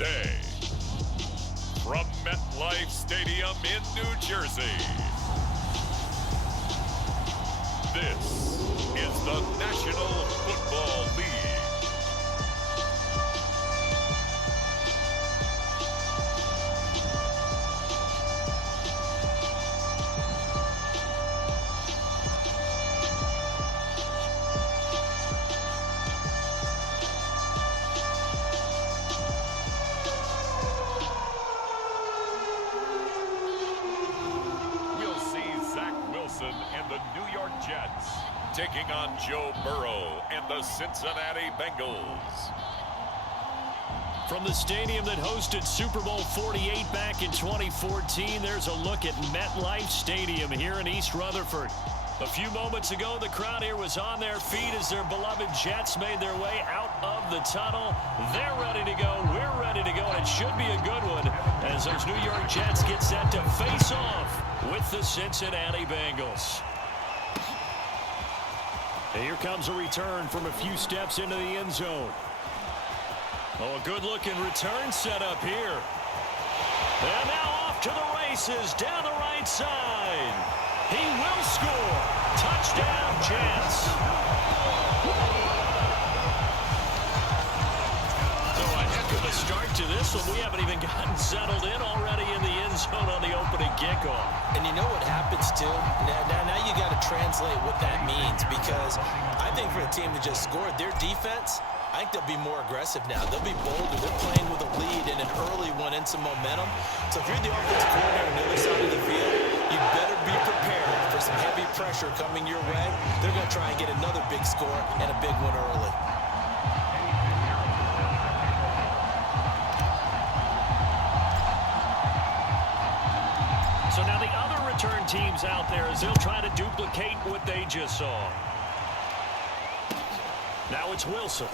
Today, from MetLife Stadium in New Jersey, this is the National Football League. And the New York Jets taking on Joe Burrow and the Cincinnati Bengals. From the stadium that hosted Super Bowl 48 back in 2014, there's a look at MetLife Stadium here in East Rutherford. A few moments ago, the crowd here was on their feet as their beloved Jets made their way out of the tunnel. They're ready to go. We're ready to go, and it should be a good one as those New York Jets get set to face off with the Cincinnati Bengals. And here comes a return from a few steps into the end zone. Oh, a good-looking return set up here. And now off to the races down the right side. He will score. Touchdown, Jets. So a heck of a start to this one. We haven't even gotten settled in already in the end zone on the opening kickoff. And you know what happens, too? Now you got to translate what that means, because I think for the team that just scored, their defense, I think they'll be more aggressive now. They'll be bolder. They're playing with a lead and an early one and some momentum. So if you're the offensive coordinator on the other side of the field, you better be prepared for some heavy pressure coming your way. They're going to try and get another big score and a big one early. So now the other return teams out there as they'll try to duplicate what they just saw. Now it's Wilson.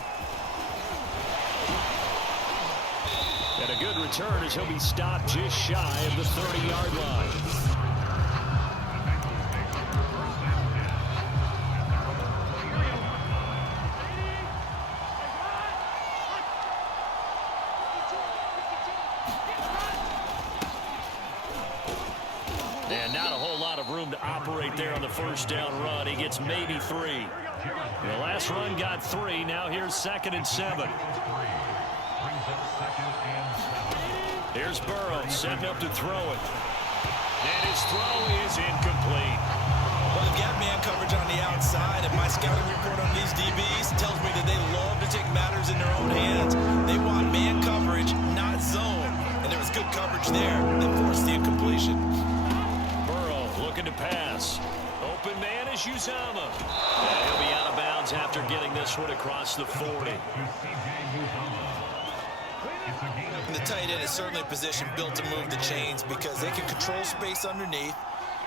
And a good return as he'll be stopped just shy of the 30-yard line. And not a whole lot of room to operate there on the first down run. He gets maybe 3. The last run got 3. Now here's 2nd and 7. Here's Burrow setting up to throw it. And his throw is incomplete. Well, they've got man coverage on the outside, and my scouting report on these DBs tells me that they love to take matters in their own hands. They want man coverage, not zone. And there was good coverage there that forced the incompletion. Burrow looking to pass. Open man is Uzomah. And he'll be out of bounds after getting this one across the 40. And the tight end is certainly a position built to move the chains because they can control space underneath.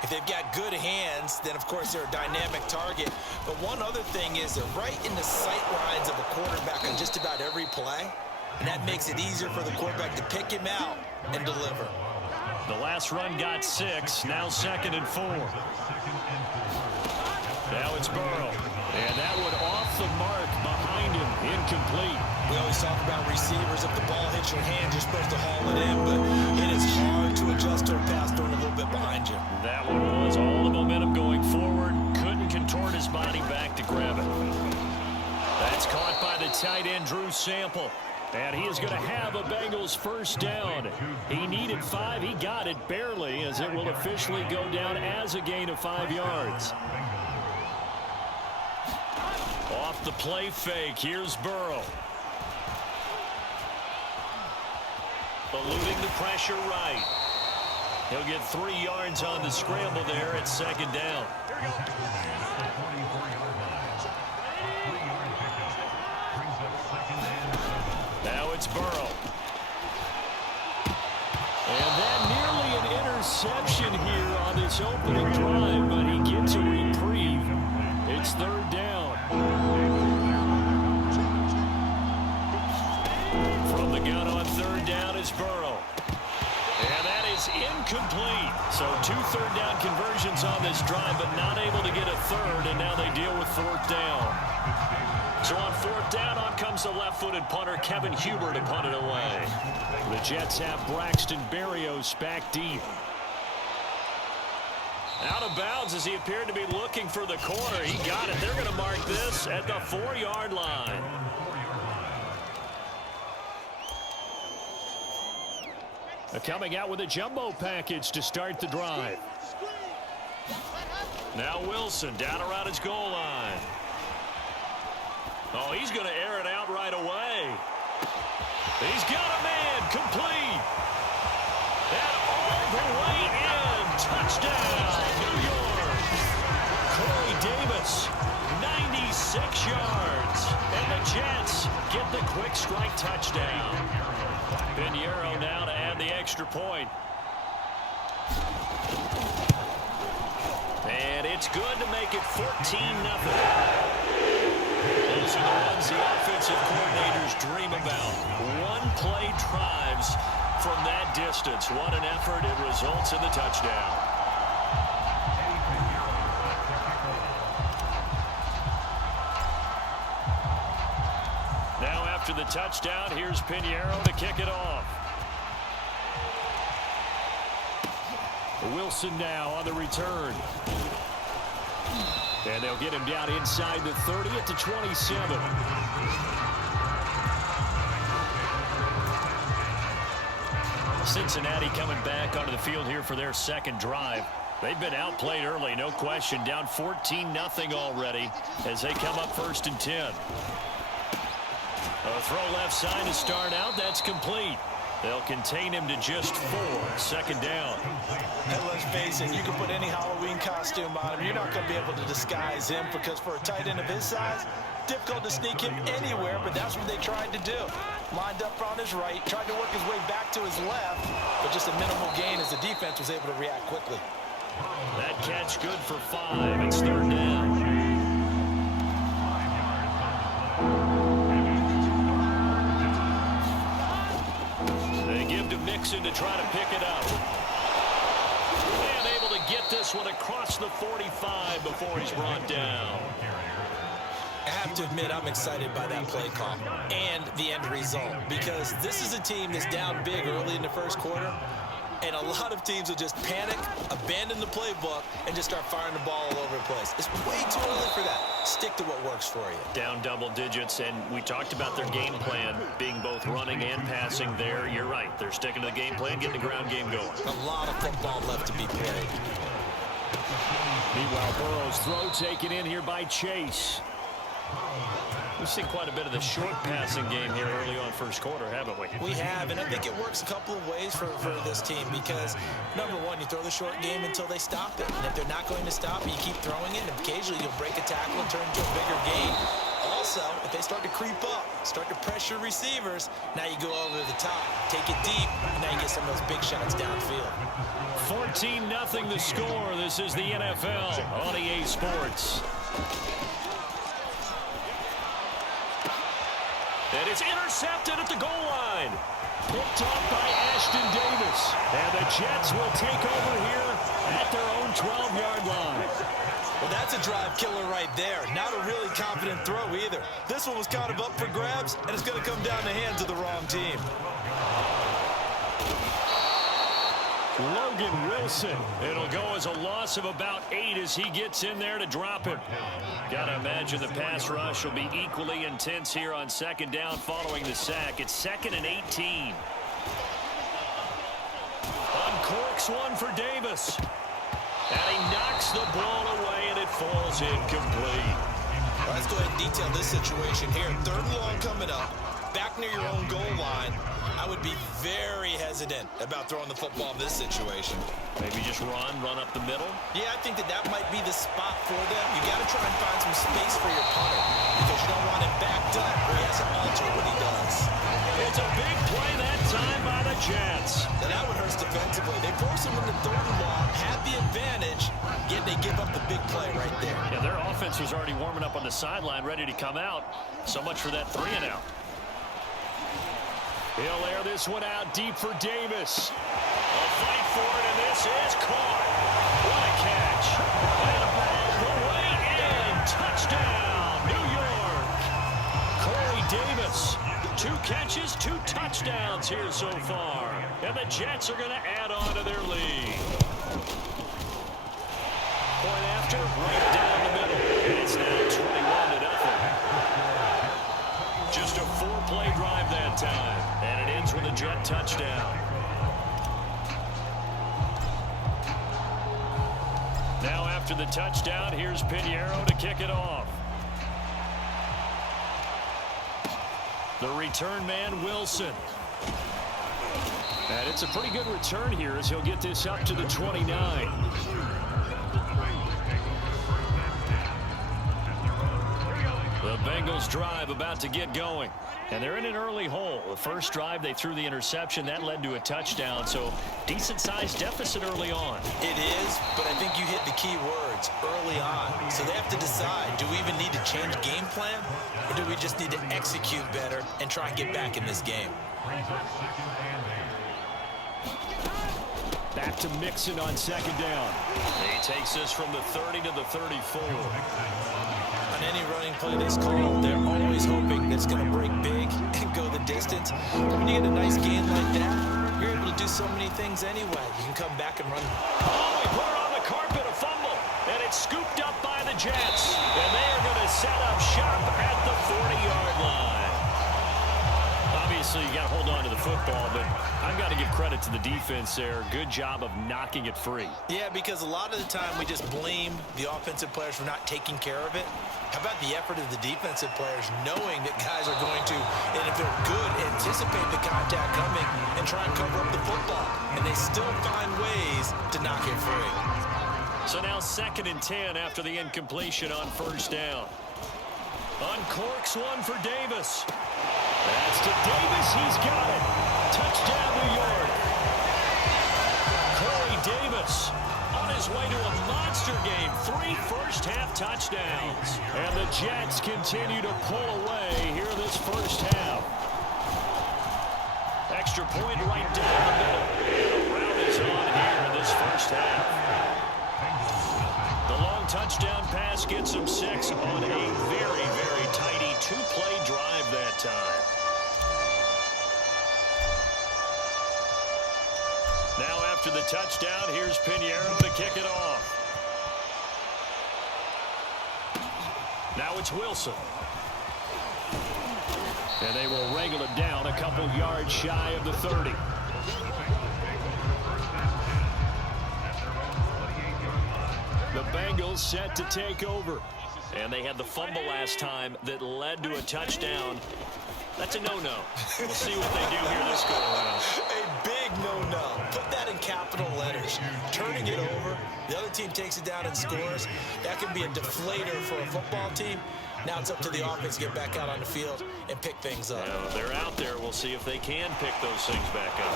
If they've got good hands, then of course they're a dynamic target. But one other thing is they're right in the sight lines of a quarterback on just about every play. And that makes it easier for the quarterback to pick him out and deliver. The last run got 6. Now 2nd and 4. Now it's Burrow. And that one off the mark behind him. Incomplete. We always talk about receivers. If the ball hits your hand, you're supposed to haul it in. But it is hard to adjust to a pass thrown a little bit behind you. That one was all the momentum going forward. Couldn't contort his body back to grab it. That's caught by the tight end, Drew Sample. And he is going to have a Bengals first down. He needed 5. He got it barely as it will officially go down as a gain of 5 yards. Off the play fake. Here's Burrow. Eluding the pressure right. He'll get 3 yards on the scramble there at 2nd down. Now it's Burrow. And that nearly an interception here on this opening drive, but he gets a reprieve. It's 3rd down. From the gun on 3rd down is Burrow. And that is incomplete. So 2 third down conversions on this drive, but not able to get a 3rd, and now they deal with 4th down. So on fourth down, on comes the left-footed punter, Kevin Huber, to punt it away. The Jets have Braxton Berrios back deep. Out of bounds as he appeared to be looking for the corner. He got it. They're going to mark this at the 4-yard line. Coming out with a jumbo package to start the drive. Now Wilson down around his goal line. Oh, he's going to air it out right away. He's got a man complete. And all the way in. Touchdown, New York. Corey Davis, 96 yards. And the Jets get the quick strike touchdown. Pinheiro now to add the extra point. And it's good to make it 14-0. Those are the ones the offensive coordinators dream about. One-play drives from that distance. What an effort. It results in the touchdown. Now after the touchdown, here's Pinheiro to kick it off. Wilson now on the return. And they'll get him down inside the 30 at the 27. Cincinnati coming back onto the field here for their second drive. They've been outplayed early, no question. Down 14-0 already as they come up 1st and 10. A throw left side to start out. That's complete. They'll contain him to just 4. 2nd down. And let's face it, you can put any Halloween costume on him. You're not going to be able to disguise him because for a tight end of his size, difficult to sneak him anywhere, but that's what they tried to do. Lined up on his right, tried to work his way back to his left, but just a minimal gain as the defense was able to react quickly. That catch good for 5. It's 3rd down. Mixon to try to pick it up. And able to get this one across the 45 before he's brought down. I have to admit, I'm excited by that play call and the end result because this is a team that's down big early in the first quarter, and a lot of teams will just panic, abandon the playbook, and just start firing the ball all over the place. It's way too early for that. Stick to what works for you. Down double digits, and we talked about their game plan being both running and passing there. You're right. They're sticking to the game plan, getting the ground game going. A lot of football left to be played. Meanwhile, Burrow's throw taken in here by Chase. We've seen quite a bit of the short passing game here early on first quarter, haven't we? We have, and I think it works a couple of ways for this team because, number one, you throw the short game until they stop it. And if they're not going to stop it, you keep throwing it, and occasionally you'll break a tackle and turn into a bigger gain. Also, if they start to creep up, start to pressure receivers, now you go over the top, take it deep, and now you get some of those big shots downfield. 14-0 the score. This is the NFL on EA Sports. And it's intercepted at the goal line. Picked off by Ashton Davis. And the Jets will take over here at their own 12-yard line. Well, that's a drive killer right there. Not a really confident throw either. This one was kind of up for grabs, and it's going to come down the hands of the wrong team. Logan Wilson. It'll go as a loss of about 8 as he gets in there to drop him. Got to imagine the pass rush will be equally intense here on 2nd down following the sack. It's 2nd and 18. Uncorks one for Davis. And he knocks the ball away, and it falls incomplete. Well, let's go ahead and detail this situation here. 3rd and long coming up. Back near your own goal line. I would be very hesitant about throwing the football in this situation. Maybe just run up the middle? Yeah, I think that might be the spot for them. You got to try and find some space for your punter because you don't want him backed up where he has to alter what he does. It's a big play that time by the Jets. Now that one hurts defensively. They force him into 3rd and long, have the advantage, yet they give up the big play right there. Yeah, their offense was already warming up on the sideline, ready to come out. So much for that 3-and-out. He'll air this one out deep for Davis. A fight for it, and this is caught. What a catch. And all the way in. Touchdown, New York. Davis. 2 catches, 2 touchdowns here so far. And the Jets are going to add on to their lead. Point after, right down the middle. And it's now 21-0. Just a 4-play drive that time. And it ends with a Jet touchdown. Now after the touchdown, here's Pinheiro to kick it off. The return man, Wilson. And it's a pretty good return here as he'll get this up to the 29. The Bengals drive about to get going. And they're in an early hole. The first drive, they threw the interception. That led to a touchdown. So decent-sized deficit early on. It is, but I think you hit the key words early on. So they have to decide, do we even need to change game plan? Or do we just need to execute better and try and get back in this game? Back to Mixon on second down. He takes this from the 30 to the 34. On any running play that's called, they're always hoping that it's going to break big and go the distance. But when you get a nice gain like that, you're able to do so many things anyway. You can come back and run. Oh, he put it on the carpet, a fumble. And it's scooped up by the Jets. And they are going to set up shop at the 40-yard line. Obviously, you got to hold on to the football, but I've got to give credit to the defense there. Good job of knocking it free. Yeah, because a lot of the time we just blame the offensive players for not taking care of it. How about the effort of the defensive players knowing that guys are going to, and if they're good, anticipate the contact coming and try and cover up the football. And they still find ways to knock it free. So now 2nd and 10 after the incompletion on first down. Uncorks one for Davis. That's to Davis. He's got it. Touchdown, New York. Corey Davis on his way to a monster game. 3 first-half touchdowns. And the Jets continue to pull away here this first half. Extra point right down the middle. And the rout is on here in this first half. The long touchdown pass gets him 6 on a very, very tidy 2-play drive that time. Now after the touchdown, here's Pinheiro to kick it off. Now it's Wilson. And they will wrangle it down a couple yards shy of the 30. The Bengals set to take over. And they had the fumble last time that led to a touchdown. That's a no-no. We'll see what they do here this go-around. A big no-no. Put that in capital letters. Turning it over, the other team takes it down and scores. That can be a deflator for a football team. Now it's up to the offense to get back out on the field and pick things up. Now, they're out there. We'll see if they can pick those things back up.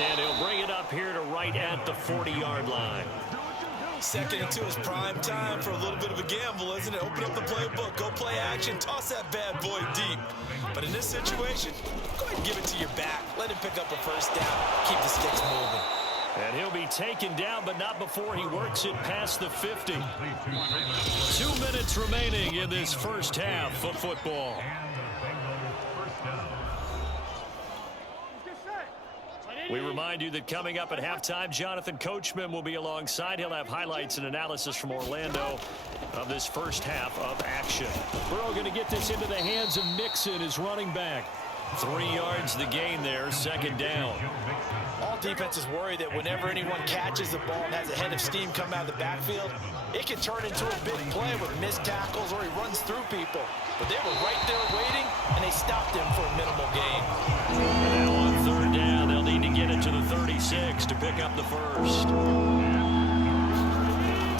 And he'll bring it up here to right at the 40-yard line. 2nd and 2 is prime time for a little bit of a gamble, isn't it? Open up the playbook, go play action, toss that bad boy deep. But in this situation, go ahead and give it to your back. Let him pick up a first down. Keep the sticks moving. And he'll be taken down, but not before he works it past the 50. 2 minutes remaining in this first half of football. We remind you that coming up at halftime, Jonathan Coachman will be alongside. He'll have highlights and analysis from Orlando of this first half of action. Burrow going to get this into the hands of Mixon, his running back. 3 yards the gain there, 2nd down. All defenses worry that whenever anyone catches the ball and has a head of steam come out of the backfield, it can turn into a big play with missed tackles or he runs through people. But they were right there waiting, and they stopped him for a minimal gain. And now on 3rd down, they'll need to get it to the 36 to pick up the first.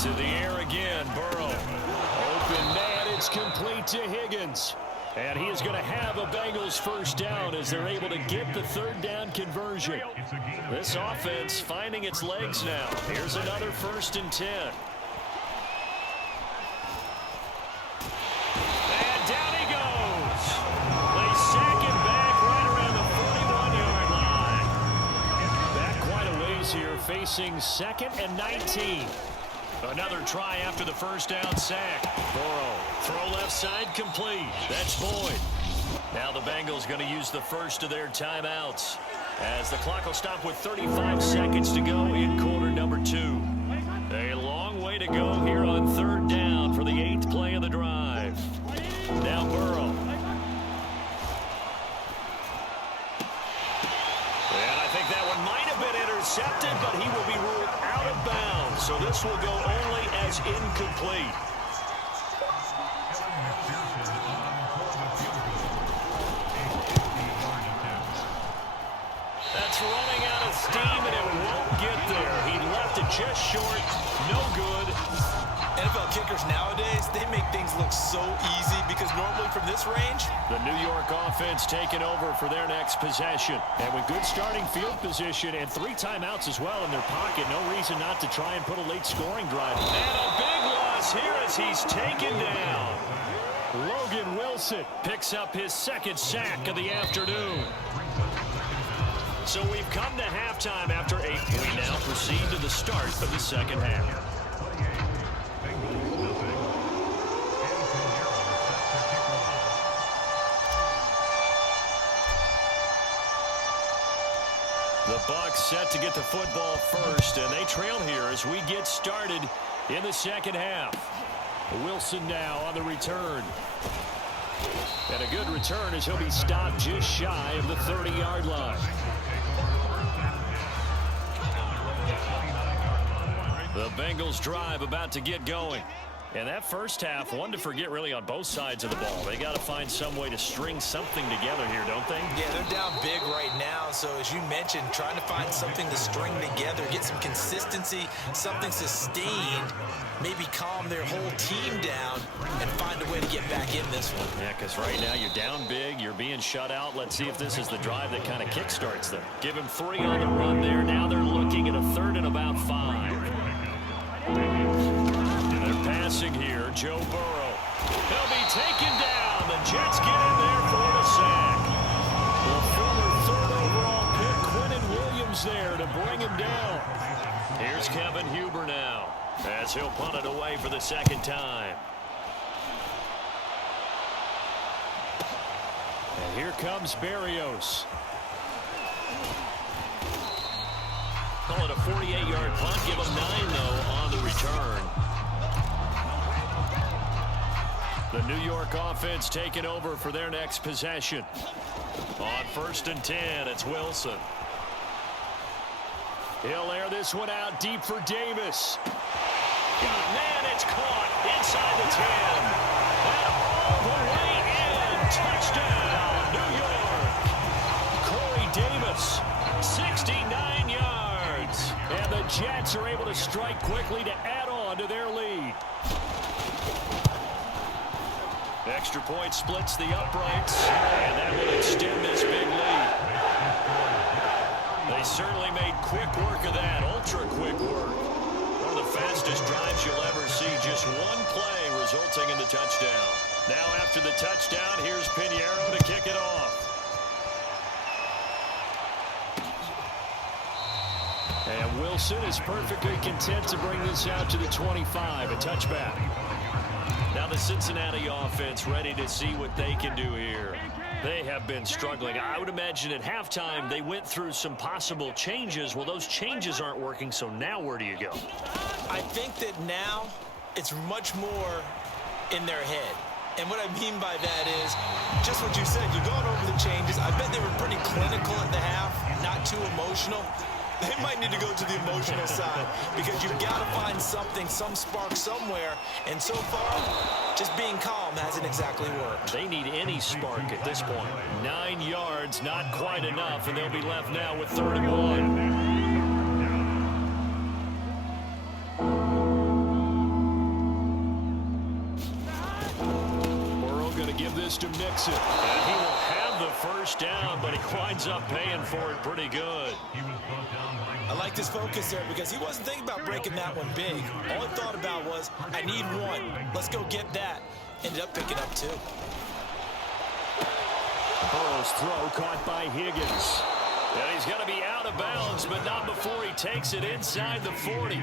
To the air again, Burrow. Open man, it's complete to Higgins. And he is going to have a Bengals first down as they're able to get the 3rd down conversion. This offense finding its legs now. Here's another 1st and 10. And down he goes. They sack him back right around the 41-yard line. Back quite a ways here, facing 2nd and 19. Another try after the first down sack. Burrow, throw left side complete. That's Boyd. Now the Bengals going to use the first of their timeouts, as the clock will stop with 35 seconds to go in quarter number 2. A long way to go here on third down for the 8th play of the drive. Now Burrow. And I think that one might have been intercepted, but he will be ruled out of bounds. So this will go only as incomplete. That's running out of steam, and it won't get there. He left it just short. No good. NFL kickers nowadays, they make things look so easy because normally from this range. The New York offense taking over for their next possession. And with good starting field position and 3 timeouts as well in their pocket, no reason not to try and put a late scoring drive. And a big loss here as he's taken down. Logan Wilson picks up his 2nd sack of the afternoon. So we've come to halftime after 8. We now proceed to the start of the second half. The Bucs set to get the football first, and they trail here as we get started in the second half. Wilson now on the return. And a good return as he'll be stopped just shy of the 30-yard line. The Bengals drive about to get going. And that first half, one to forget really on both sides of the ball. They got to find some way to string something together here, don't they? Yeah, they're down big right now. So as you mentioned, trying to find something to string together, get some consistency, something sustained, maybe calm their whole team down and find a way to get back in this one. Yeah, because right now you're down big, you're being shut out. Let's see if this is the drive that kind of kickstarts them. Give him 3 on the run there. Now they're looking at a 3rd and about 5. Passing here, Joe Burrow. He'll be taken down. The Jets get in there for the sack. The former 3rd overall pick, Quinnen Williams, there to bring him down. Here's Kevin Huber now, as he'll punt it away for the 2nd time. And here comes Berrios. Call it a 48-yard punt. Give him 9, though, on the return. The New York offense taking over for their next possession. On 1st and 10, it's Wilson. He'll air this one out deep for Davis. Man, it's caught inside the 10. And all the way in. Touchdown, New York. Corey Davis, 69 yards. And the Jets are able to strike quickly to add on to their lead. Extra point splits the uprights, and that will extend this big lead. They certainly made quick work of that, ultra-quick work. One of the fastest drives you'll ever see, just one play resulting in the touchdown. Now after the touchdown, here's Pinheiro to kick it off. And Wilson is perfectly content to bring this out to the 25, a touchback. Now the Cincinnati offense ready to see what they can do here. They have been struggling. I would imagine at halftime they went through some possible changes. Well, those changes aren't working, so now where do you go? I think that now it's much more in their head. And what I mean by that is just what you said. You're going over the changes. I bet they were pretty clinical at the half, not too emotional. They might need to go to the emotional side because you've got to find something, some spark somewhere. And so far, just being calm hasn't exactly worked. They need any spark at this point. 9 yards, not quite enough, and they'll be left now with 3rd and 1. Burrow going to give this to Mixon. And he will have the first down, but he winds up paying for it pretty good. I liked his focus there because he wasn't thinking about breaking that one big. All he thought about was, I need 1. Let's go get that. Ended up picking up 2. Burrow's throw caught by Higgins. And he's going to be out of bounds, but not before he takes it inside the 40.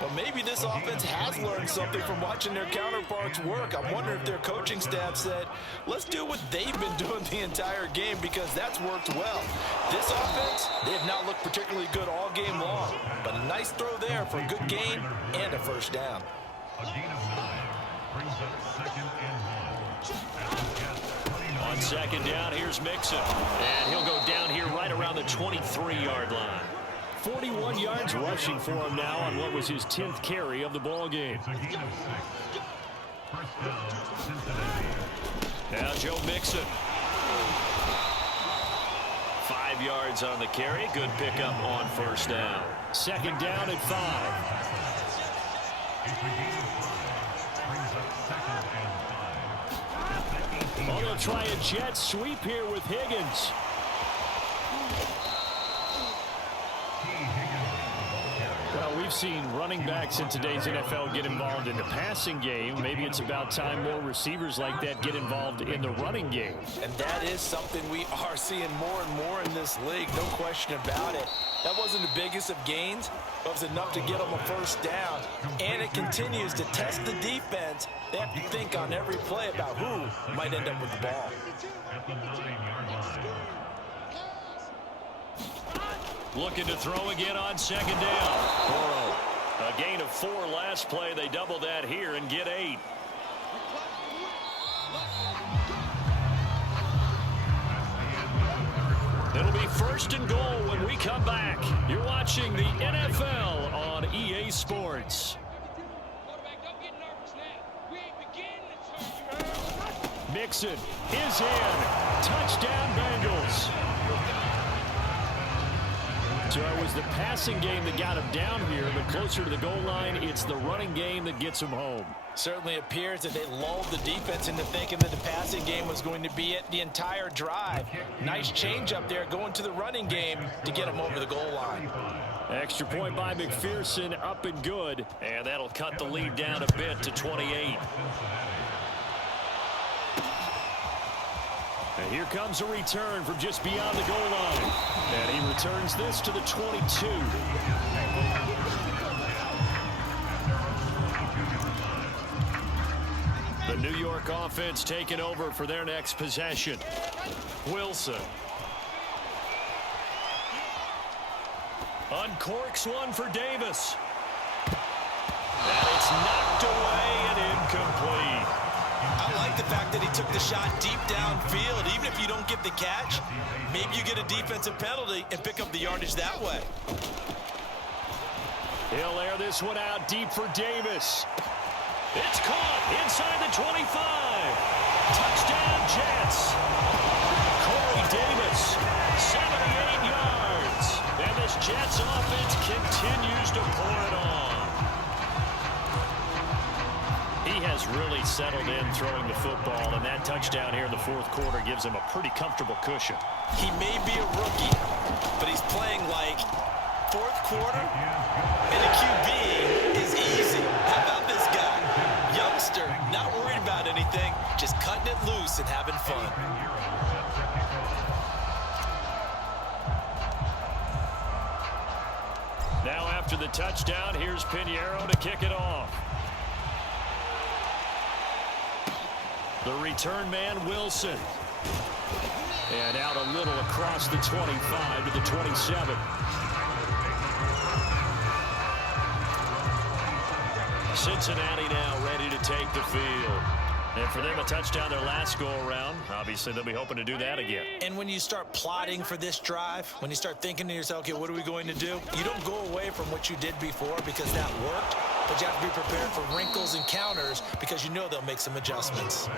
But maybe this offense has learned something from watching their counterparts work. I'm wondering if their coaching staff said, let's do what they've been doing the entire game because that's worked well. This offense, they have not looked particularly good all game long. But a nice throw there for a good gain and a first down. A gain of 9 brings up 2nd and 1. On 2nd down, here's Mixon. And he'll go down here right around the 23-yard line. 41 yards rushing for him now on what was his 10th carry of the ball game. It's a gain of 6. First down, Cincinnati. Now Joe Mixon. 5 yards on the carry. Good pickup on first down. 2nd down at 5. It's a gain of 5. Brings up 2nd and 5. Oh, they'll try a jet sweep here with Higgins. Well, we've seen running backs in today's NFL get involved in the passing game. Maybe it's about time more receivers like that get involved in the running game. And that is something we are seeing more and more in this league, no question about it. That wasn't the biggest of gains, but it was enough to get them a first down. And it continues to test the defense. They have to think on every play about who might end up with the ball. At the 9-yard line. Looking to throw again on 2nd down. Burrow. A gain of 4 last play. They double that here and get 8. It'll be 1st and goal when we come back. You're watching the NFL on EA Sports. Mixon is in. Touchdown, Bengals. So it was the passing game that got him down here, but closer to the goal line, it's the running game that gets him home. Certainly appears that they lulled the defense into thinking that the passing game was going to be it the entire drive. Nice change up there going to the running game to get him over the goal line. Extra point by McPherson, up and good, and that'll cut the lead down a bit to 28. And here comes a return from just beyond the goal line. And he returns this to the 22. The New York offense taking over for their next possession. Wilson. Uncorks one for Davis. And it's knocked away and incomplete. I like the fact that he took the shot deep downfield. Even if you don't get the catch, maybe you get a defensive penalty and pick up the yardage that way. He'll air this one out deep for Davis. It's caught inside the 25. Touchdown, Jets. Corey Davis, 78 yards. And this Jets offense continues to pour it on. He has really settled in throwing the football, and that touchdown here in the 4th quarter gives him a pretty comfortable cushion. He may be a rookie, but he's playing like 4th quarter, and a QB is easy. How about this guy? Youngster, not worried about anything, just cutting it loose and having fun. Now after the touchdown, here's Pinheiro to kick it off. The return man, Wilson. And out a little across the 25 to the 27. Cincinnati now ready to take the field. And for them, a touchdown their last go-around. Obviously, they'll be hoping to do that again. And when you start plotting for this drive, when you start thinking to yourself, okay, what are we going to do? You don't go away from what you did before because that worked, but you have to be prepared for wrinkles and counters because you know they'll make some adjustments.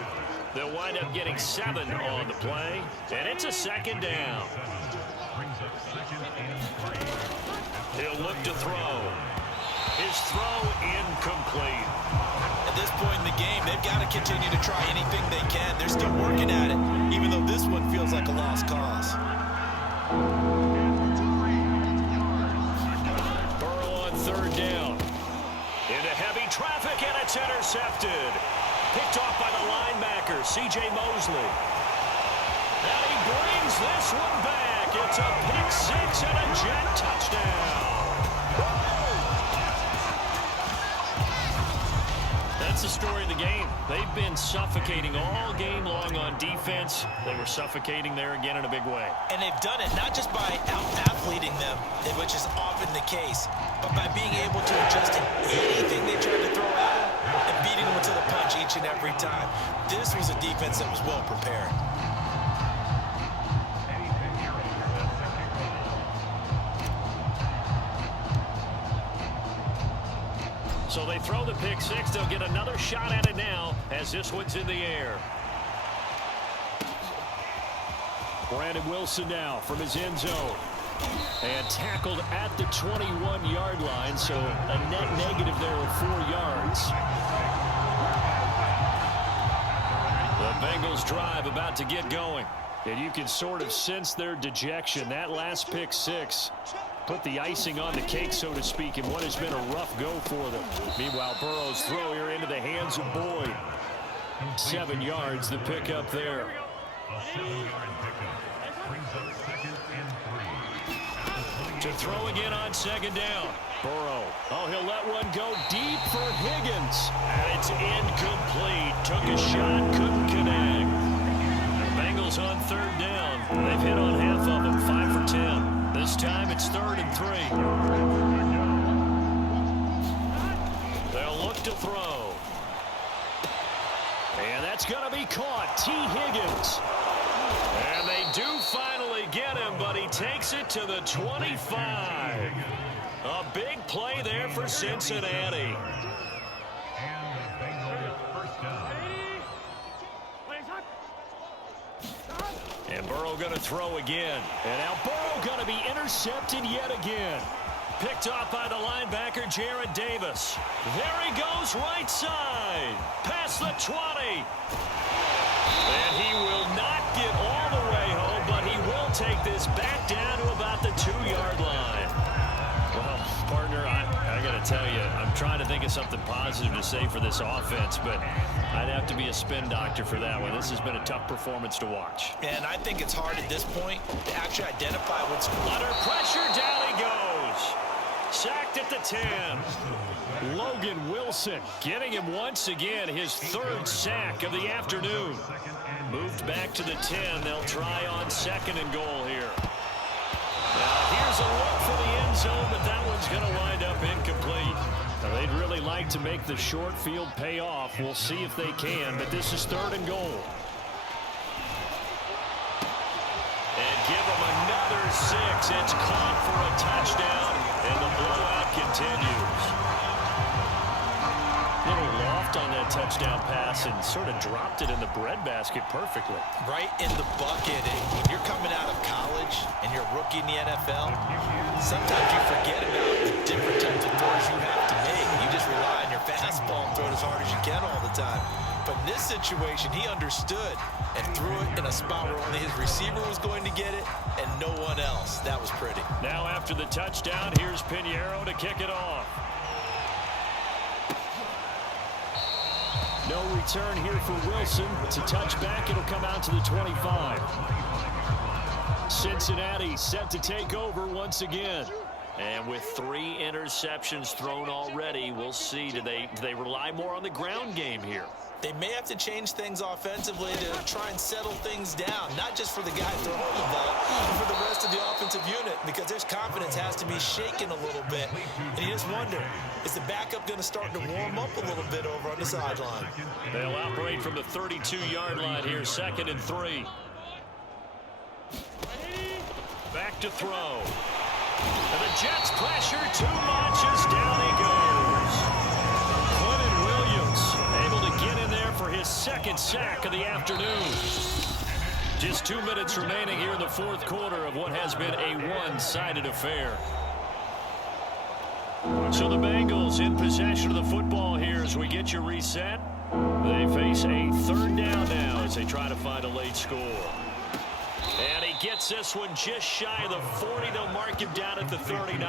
They'll wind up getting 7 on the play, and it's a 2nd down. He'll look to throw. His throw incomplete. At this point in the game, they've got to continue to try anything they can. They're still working at it, even though this one feels like a lost cause. Burrow on 3rd down. Into heavy traffic, and it's intercepted. Picked off by the linebacker, C.J. Mosley. And he brings this one back. It's a pick 6 and a Jet touchdown. that's the story of the game. They've been suffocating all game long on defense. They were suffocating there again in a big way. And they've done it not just by out-athleting them, which is often the case, but by being able to adjust to anything they tried to throw at them and beating them to the punch each and every time. This was a defense that was well prepared. So they throw the pick six. They'll get another shot at it now as this one's in the air. Brandon Wilson now from his end zone. And tackled at the 21-yard line, so a net negative there of 4 yards. The Bengals drive about to get going. And you can sort of sense their dejection. That last pick six put the icing on the cake, so to speak, in what has been a rough go for them. Meanwhile, Burrow's throw here into the hands of Boyd. 7 yards, the pickup there. A 7-yard pickup brings up 2nd and 3. To throw again on 2nd down. Burrow. Oh, he'll let one go deep for Higgins. And it's incomplete. Took a shot, couldn't connect. The Bengals on 3rd down. They've hit on half of them, 5 for 10. This time it's 3rd and 3. They'll look to throw. And that's going to be caught. T. Higgins. And they do finally get him, but he takes it to the 25. A big play there for Cincinnati. And the Bengals first down. And Burrow going to throw again. And now Burrow going to be intercepted yet again. Picked off by the linebacker, Jared Davis. There he goes, right side. Past the 20. And he will not get all the way home, but he will take this back down to about the 2-yard line. Well, partner, I got to tell you, I'm trying to think of something positive to say for this offense, but I'd have to be a spin doctor for that one. This has been a tough performance to watch. And I think it's hard at this point to actually identify what's... Under pressure, down he goes. Sacked at the 10. Logan Wilson getting him once again, his 3rd sack of the afternoon. Moved back to the 10. They'll try on 2nd and goal here. Now here's a look for the end zone, but that one's going to wind up incomplete. Now, they'd really like to make the short field pay off. We'll see if they can, but this is 3rd and goal. And give them another 6. It's caught for a touchdown, and the blowout continues. Little loft on that touchdown pass and sort of dropped it in the breadbasket perfectly. Right in the bucket. And when you're coming out of college and you're a rookie in the NFL, sometimes you forget about the different types of throws you have to make. You just rely on your fastball and throw it as hard as you can all the time. But in this situation, he understood and threw it in a spot where only his receiver was going to get it and no one else. That was pretty. Now after the touchdown, here's Pinheiro to kick it off. No return here for Wilson. It's a touchback. It'll come out to the 25. Cincinnati set to take over once again. And with 3 interceptions thrown already, we'll see. Do they rely more on the ground game here? They may have to change things offensively to try and settle things down, not just for the guy throwing the ball, but for the rest of the offensive unit, because their confidence has to be shaken a little bit. And you just wonder, is the backup going to start to warm up a little bit over on the sideline? They'll operate from the 32-yard line here, 2nd and 3. Back to throw. And the Jets pressure too much as down he goes. Quentin Williams able to get in there for his 2nd sack of the afternoon. Just 2 minutes remaining here in the 4th quarter of what has been a one-sided affair. So the Bengals in possession of the football here as we get you reset. They face a 3rd down now as they try to find a late score. And he gets this one just shy of the 40. They'll mark him down at the 39.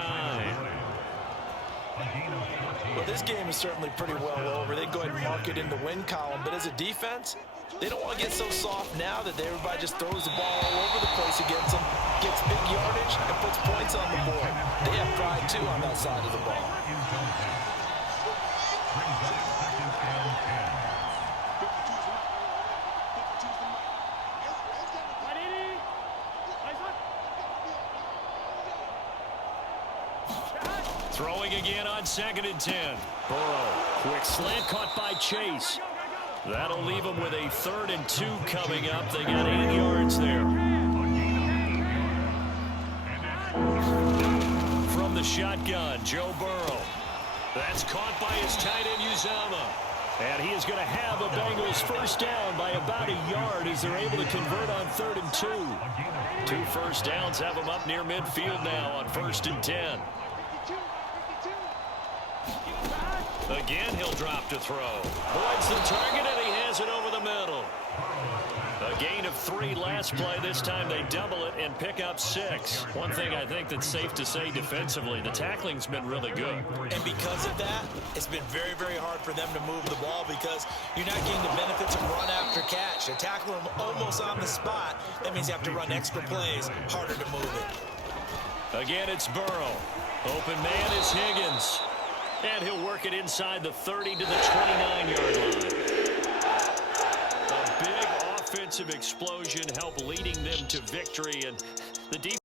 Well, this game is certainly pretty well over. They go ahead and mark it in the win column. But as a defense, they don't want to get so soft now that everybody just throws the ball all over the place against them, gets big yardage, and puts points on the board. They have pride, too, on that side of the ball. Throwing again on 2nd and 10. Burrow, quick slant caught by Chase. That'll leave them with a 3rd and 2 coming up. They got 8 yards there. From the shotgun, Joe Burrow. That's caught by his tight end, Uzama. And he is going to have a Bengals first down by about a yard as they're able to convert on 3rd and 2. 2 first downs have them up near midfield now on 1st and 10. Again, he'll drop to throw. Boyd's the target, and he has it over the middle. A gain of 3 last play. This time they double it and pick up 6. One thing I think that's safe to say defensively, the tackling's been really good. And because of that, it's been very, very hard for them to move the ball because you're not getting the benefits of run after catch. They tackle them almost on the spot. That means you have to run extra plays, harder to move it. Again, it's Burrow. Open man is Higgins. And he'll work it inside the 30 to the 29-yard line. A big offensive explosion helped leading them to victory, and the defense